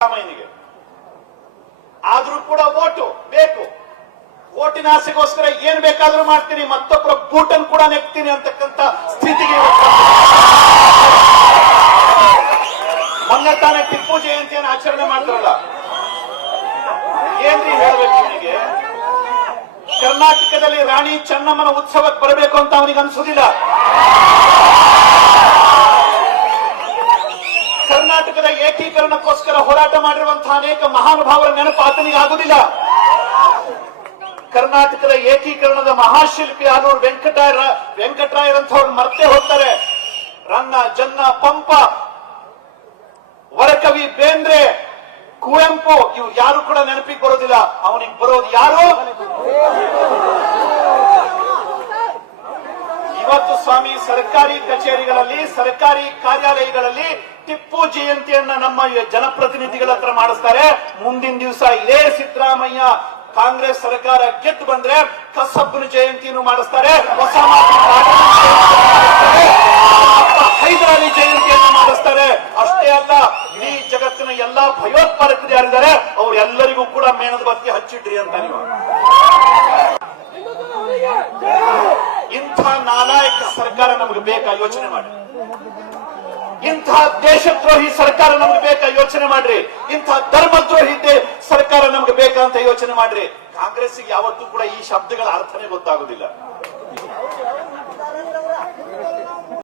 ಸಿದ್ದರಾಮಯ್ಯನಿಗೆ ಆದ್ರೂ ಕೂಡ ಓಟು ಬೇಕು. ಓಟಿನ ಆಸೆಗೋಸ್ಕರ ಏನ್ ಬೇಕಾದ್ರೂ ಮಾಡ್ತೀನಿ, ಮತ್ತೊಬ್ಬರ ಬೂಟನ್ ಕೂಡ ನೆಕ್ತೀನಿ ಅಂತಕ್ಕಂಥ ಸ್ಥಿತಿಗೆ ಮೊನ್ನೆ ತಾನೇ ಟಿಪ್ಪು ಜಯಂತಿಯನ್ನು ಆಚರಣೆ ಮಾಡ್ತಾರಲ್ಲ, ಏನ್ರಿ ಹೇಳ್ಬೇಕು ಅವನಿಗೆ? ಕರ್ನಾಟಕದಲ್ಲಿ ರಾಣಿ ಚೆನ್ನಮ್ಮನ ಉತ್ಸವಕ್ಕೆ ಬರಬೇಕು ಅಂತ ಅವನಿಗೆ ಅನ್ಸುದಿಲ್ಲ. ಕರ್ನಾಟಕದ ಏಕೀಕರಣಕ್ಕೋಸ್ಕರ ಹೋರಾಟ ಮಾಡಿರುವಂತಹ ಅನೇಕ ಮಹಾನುಭಾವರ ನೆನಪು ಆತನಿಗೆ ಆಗುದಿಲ್ಲ. ಕರ್ನಾಟಕದ ಏಕೀಕರಣದ ಮಹಾಶಿಲ್ಪಿ ಆದವರು ವೆಂಕಟರಾಯರಂಥವ್ರು ಮರ್ತೆ ಹೋಗ್ತಾರೆ. ರನ್ನ, ಜನ್ನ, ಪಂಪ, ವರಕವಿ ಬೇಂದ್ರೆ, ಕುವೆಂಪು ಇವು ಯಾರು ಕೂಡ ನೆನಪಿಗೆ ಬರೋದಿಲ್ಲ. ಅವನಿಗೆ ಬರೋದು ಯಾರು? ಇವತ್ತು ಸ್ವಾಮಿ ಸರ್ಕಾರಿ ಕಚೇರಿಗಳಲ್ಲಿ, ಸರ್ಕಾರಿ ಕಾರ್ಯಾಲಯಗಳಲ್ಲಿ ಟಿಪ್ಪು ಜಯಂತಿಯನ್ನ ನಮ್ಮ ಜನಪ್ರತಿನಿಧಿಗಳ ಹತ್ರ ಮಾಡಿಸ್ತಾರೆ. ಮುಂದಿನ ದಿವಸ ಇದೇ ಸಿದ್ದರಾಮಯ್ಯ ಕಾಂಗ್ರೆಸ್ ಸರ್ಕಾರ ಗೆದ್ದು ಬಂದ್ರೆ ಕಸಬ್ಬನ ಜಯಂತಿಯನ್ನು ಮಾಡಿಸ್ತಾರೆ, ಹೈದರಾಲಿ ಜಯಂತಿಯನ್ನು ಮಾಡಿಸ್ತಾರೆ. ಅಷ್ಟೇ ಅಲ್ಲ, ಇಡೀ ಜಗತ್ತಿನ ಎಲ್ಲಾ ಭಯೋತ್ಪಾದಕರು ಯಾರಿದ್ದಾರೆ ಅವರೆಲ್ಲರಿಗೂ ಕೂಡ ಮೇಣದ ಬತ್ತಿ ಹಚ್ಚಿಡ್ರಿ ಅಂತ ನೀವು. ಇಂಥ ನಾಲಾಯಕ ಸರ್ಕಾರ ನಮಗೆ ಬೇಕಾ? ಯೋಚನೆ ಮಾಡಿ. ಇಂಥ ದೇಶದ್ರೋಹಿ ಸರ್ಕಾರ ನಮ್ಗೆ ಬೇಕಾ? ಯೋಚನೆ ಮಾಡ್ರಿ. ಇಂಥ ಧರ್ಮದ್ರೋಹಿ ಸರ್ಕಾರ ನಮ್ಗೆ ಬೇಕಾ ಅಂತ ಯೋಚನೆ ಮಾಡ್ರಿ. ಕಾಂಗ್ರೆಸ್ಗೆ ಯಾವತ್ತೂ ಕೂಡ ಈ ಶಬ್ದಗಳ ಅರ್ಥನೇ ಗೊತ್ತಾಗುದಿಲ್ಲ.